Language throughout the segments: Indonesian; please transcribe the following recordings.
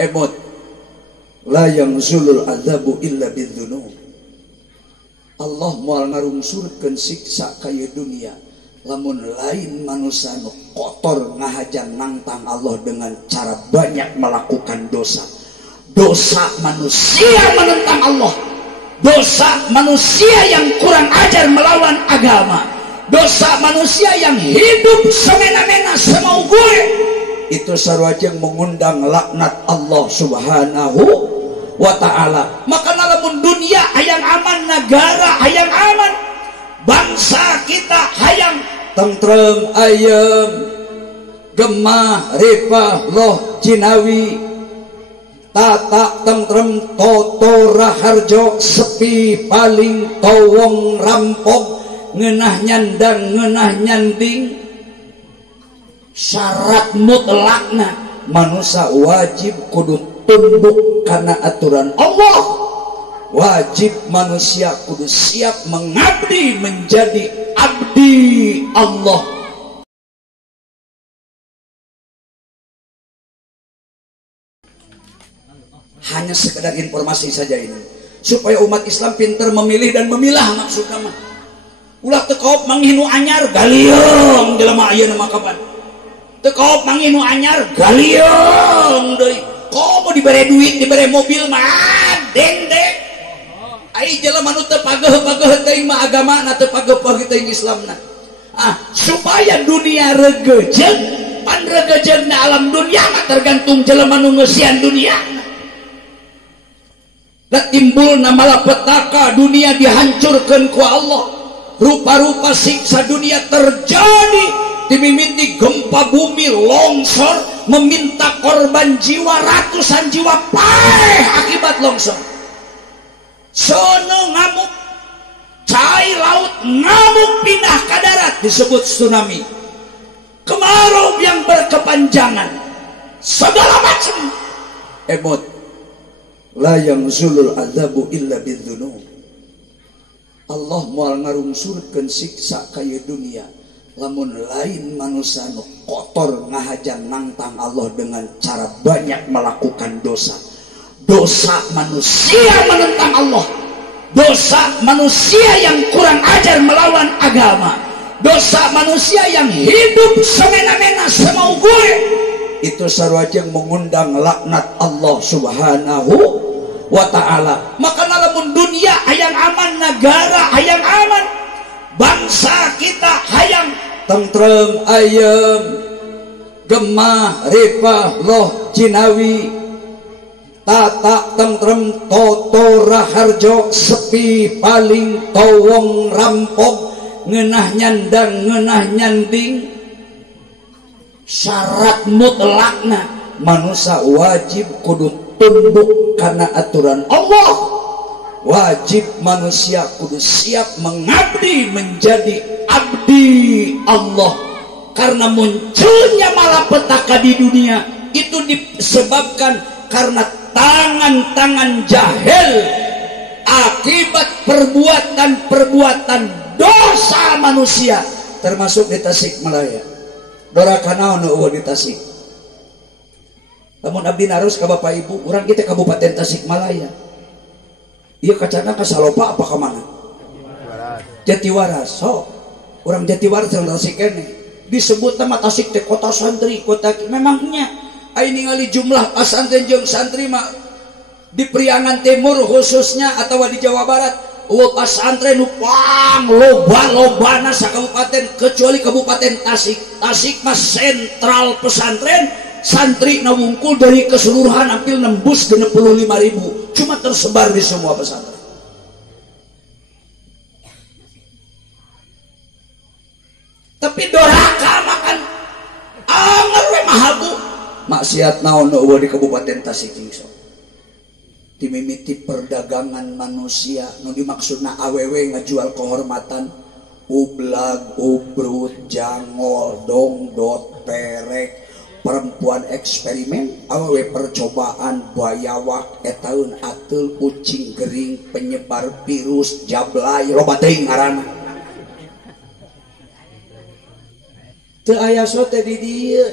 emot la yanzulul adzabu illa bidzunub. Allah moal ngarungsurkeun siksa ka ieu dunia lamun lain manusia nu kotor ngahajar nantang Allah dengan cara banyak melakukan dosa. Dosa manusia menentang Allah, dosa manusia yang kurang ajar melawan agama, dosa manusia yang hidup semena-mena semau gue, itu sarua jeung mengundang laknat Allah subhanahu wa ta'ala. Maka lamun dunia hayang aman, negara hayang aman, bangsa kita hayang tentrem, ayem, gemah, ripah, loh, jinawi, tata, tentrem, toto, raharjo, sepi, paling, towong, rampok, ngeunah nyandang, ngeunah nyanding. Syarat mutlakna manusia wajib kudu tunduk karena aturan Allah. Wajib manusia kudu siap mengabdi menjadi abdi Allah. Hanya sekedar informasi saja ini supaya umat Islam pintar memilih dan memilah. Maksudnya mah ulah teu kaop manggih nu anyar galiung jelema ayeuna mah kapan teu kaop manggih nu anyar galiung deui. Komo dibere duit dibere mobil mah dendek. Ai jelema nu teu pageuh-pageuh teuing mah agamana teu pageuh-pageuh teuing Islamna. Supaya dunia regejeug, pan regejeugna alam dunia mah tergantung jelema nu ngeusian dunia. Da timbulna malapetaka dunia dihancurkeun ku Allah. Rupa-rupa siksa dunia terjadi, dimimiti gempa bumi, longsor, meminta korban jiwa, ratusan jiwa paeh akibat longsor. Sono ngamuk, cai laut ngamuk pindah ke darat disebut tsunami. Kemarau yang berkepanjangan, segala macam. Emot la yanzulul adzabu illa bidzunub. Allah moal ngarungsurkeun siksa ka ieu dunia lamun lain manusia nu kotor ngahajar nantang Allah dengan cara banyak melakukan dosa. Dosa manusia menentang Allah, dosa manusia yang kurang ajar melawan agama, dosa manusia yang hidup semena-mena semau gue, itu sarua jeung mengundang laknat Allah subhanahu wa ta'ala. Maka lamun dunia hayang aman, negara hayang aman, bangsa kita hayang tentrem, ayem, gemah, ripah, loh, jinawi, tata, tentrem, toto, raharjo, sepi, paling, towong, rampok, ngeunah nyandang, ngeunah nyanding. Syarat mutlakna manusia wajib kudu tunduk karena aturan Allah. Wajib manusia kudu siap mengabdi menjadi abdi Allah. Karena munculnya malapetaka di dunia itu disebabkan karena tangan-tangan jahil akibat perbuatan-perbuatan dosa manusia, termasuk di Tasikmalaya. Dorakanaon nu di Tasik. Lamun abdi naros ka Bapak Ibu, urang kita Kabupaten Tasikmalaya. Ieu kacana ka Salopa apa ka mana? Jatiwaras. So, urang Jatiwaras jeung Tasik keneh. Disebut nama Tasik teh kota santri, kota memangnya ai ningali jumlah pasantren jeung santri mah di Priangan Timur khususnya atau di Jawa Barat pasantren nu pang loba-lobana sakabupaten kecuali Kabupaten Tasik. Tasik mah sentral pesantren, santri na wungkul dari keseluruhan hampir nembus 65.000, cuma tersebar di semua pesantren. Tapi doraka makan anger we mahabu maksiat naon nu di Kabupaten Tasik ingso. Dimimiti perdagangan manusia nu dimaksudna awewe ngajual kehormatan, ublag, ubrut, jangol, dongdot, perek, perempuan eksperimen, awewe percobaan, bayawak, etaun atul, ucing gering, penyebar virus, jablay, loba teuing ngaranna. Teu aya sote di dieu.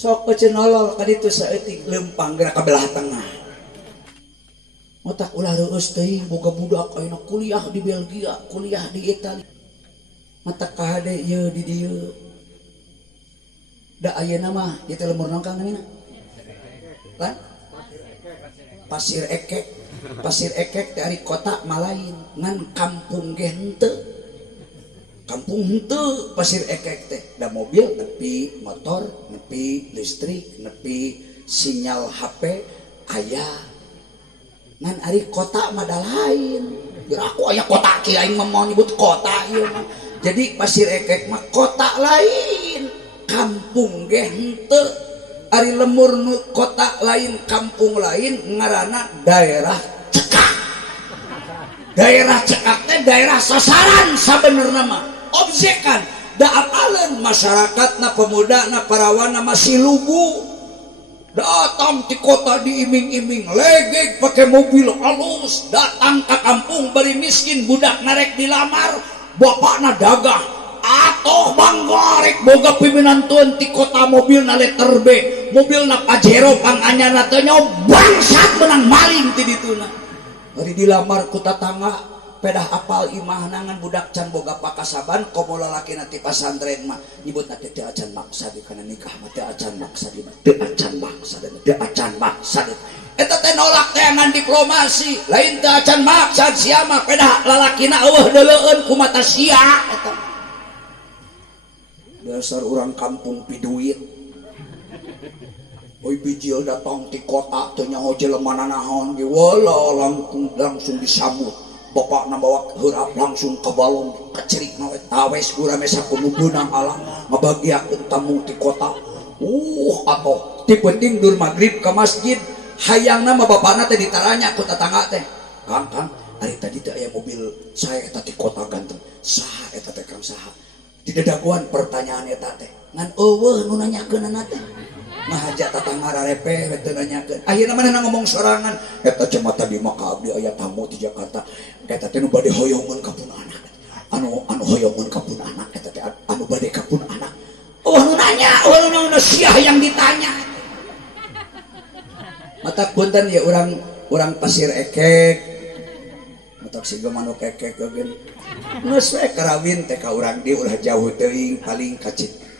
sok cenolol ka ditu saeutik lempang gerak ka belah tengah. Otak ulah reueus teuing boga budak ayeuna kuliah di Belgia, kuliah di Italia. Mata kahade ieu di dieu. Da ayeuna mah ieu teh lemur naon kang namina? Lan? Pasir Ekek. Pasir Ekek teh ari kota malain ngan kampung ge henteu. Kampung henteu Pasir Ekek teh. Da mobil nepi motor, nepi listrik, nepi sinyal HP aya. Ngan ari kota mah da lain. Biar aku aya kota kieu aing mah mau nyebut kota ieu mah. Jadi Pasir Ekek mah kota lain, kampung ge henteu. Ari lemur nu kota lain, kampung lain ngaranna daerah cekak. Daerah cekak teh daerah sasaran sabenerna mah. Objekan da apaleun masyarakatna, pemudana, parawana masih lugu. Datang di kota diiming-iming legeg pakai mobil halus, datang ke kampung bari miskin budak narek dilamar bapakna dagah atoh banggorek boga piminan tuan di kota mobilna letter B, mobilna Pajero panganyana teh bangsat menang maling ti dituna. Bari dilamar ku tatangga pedah apal imah nangan budak can boga pakasaban komo lalaki nanti pasantren mah nyebut nanti teu acan maksa di kana nikah mah teu acan maksa di teu acan maksa di teu acan maksa di eta teh nolak teh ngan diplomasi lain teu acan maksa sia mah pedah lalakina eueuh deuleueun ku mata sia eta dasar urang kampung piduit. Oi bijil datang di kota teu nyaho jelema naon ge wala langsung disambut. Bapak bawa hurap langsung ke balon kecerik nawet tawes gurame sakumu beunang Allah ngabagiakeun tamu di kota. Atoh ti penting dur magrib ke masjid hayangna mah bapakna teh ditaranya ku tetangga teh. Kang ari tadi teh aya mobil saya eta di kota ganteng. Saha eta teh Kang saha? Di dadaguan pertanyaan eta teh. Ngan eueuh nu nanyakeunana teh. Ngahaja tatangga rarepe teu nanyakeun. Akhirna manehna ngomong sorangan, eta cenah tadi mah ka abdi aya tamu di Jakarta. Eta teh nu bade hoyongeun ka pun anak. Anu hoyongeun ka pun anak eta teh anu bade ka pun anak. Nu nanya, nu sia yang ditanya. Matak punten ya urang Pasir Ekek. Matak siga manuk ekek eugeun. Geus we karawin teh ka urang di ulah jauh teuing paling ka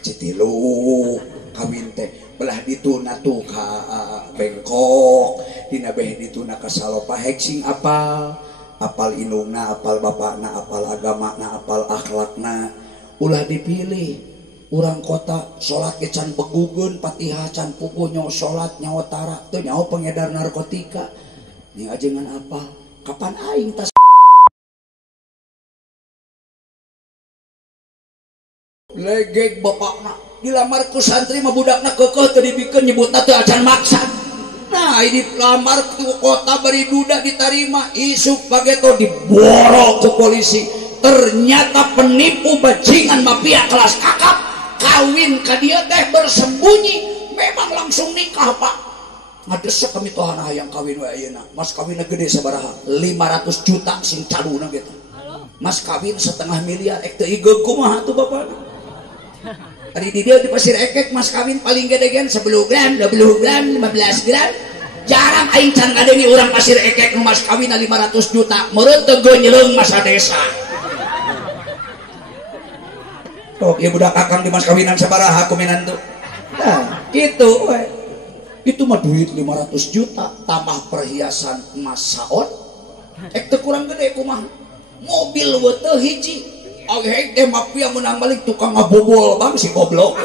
Citilu kawin teh. Belah dituna tuh ka Bengkok dina beh dituna ka Salopa heksing apal indungna, apal bapakna, apal agamana, apal akhlakna ulah dipilih urang kota salat ge can begugeun Fatihah can puguh nyaho salat nyaho tara teu nyaho pengedar narkotika ning ajengan apa kapan aing tas legeg bapakna dilamar ku santri mah budakna keukeuh teu dibikeun nyebutna teu acan maksa. Nah ini lamar ku kota bari duda diterima isuk pageto diborok ku polisi. Ternyata penipu bajingan mafia kelas kakap kawin ka dia teh bersembunyi memang langsung nikah Pak. Ngadesek ka mitohana hayang kawin we ayeuna. Mas kawinna gede sabaraha? 500 juta sing caluna gitu. Mas kawin 1,5 miliar ek teu igeg kumaha tuh Bapak. Tadi di dia di Pasir Ekek mas kawin paling gede kan 10 gram, 20 gram, 15 gram. Jarang aing can ngadengi urang Pasir Ekek nu mas kawin 500 juta. Meureun teu geunyeleung masa desa. Oh, ieu budak akang di mas kawinan sabaraha kuminan tuh. Nah, gitu we. Itu mah duit 500 juta tambah perhiasan emas saon. Ek teu kurang gede kumaha. Mobil we teu hiji. Teh mafia menang balik tukang ngabobol bang si goblok.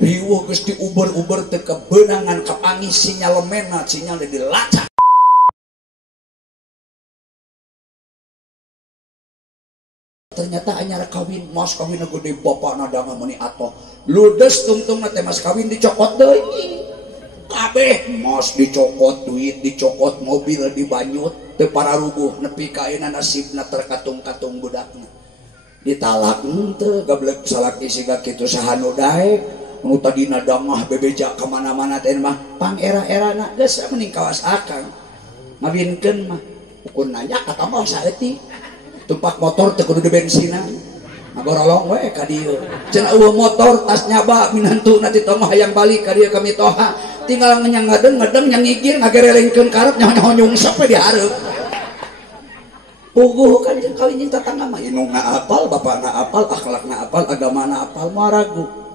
Riweuh geus diuber-uber teu kebeunangan kapangi sinyal lemena sinyal dilacak. Ternyata anyar kawin mas kawin gede bapakna danga meuni atoh. Ludes tungtungna teh mas kawin dicokot deui. Kabeh mas dicokot duit dicokot mobil dibanyut teu pararuguh nepi ka ayeuna nasibna terkatung-katung budakna. Ditalak henteu gablek salaki siga kitu saha nu daek nu tadina dangah bebeja ka mana-mana teh mah pang era-erana geus mending kawas akang ngawinkeun mah ukur nanya kata mah saeutik tumpak motor teu kudu bensinan ngagorolong we ka dieu cenah eueuh motor tas nyaba minantu nanti tong hayang balik ka dieu ka mitoha tinggal ngedeng nyangigir ngagerelengkeun karep nyaho nyungsep we di hareup puguh kan jeung kali jeung tatangga mah nu ngaapal bapana apal akhlakna apal agamana apal moal ragu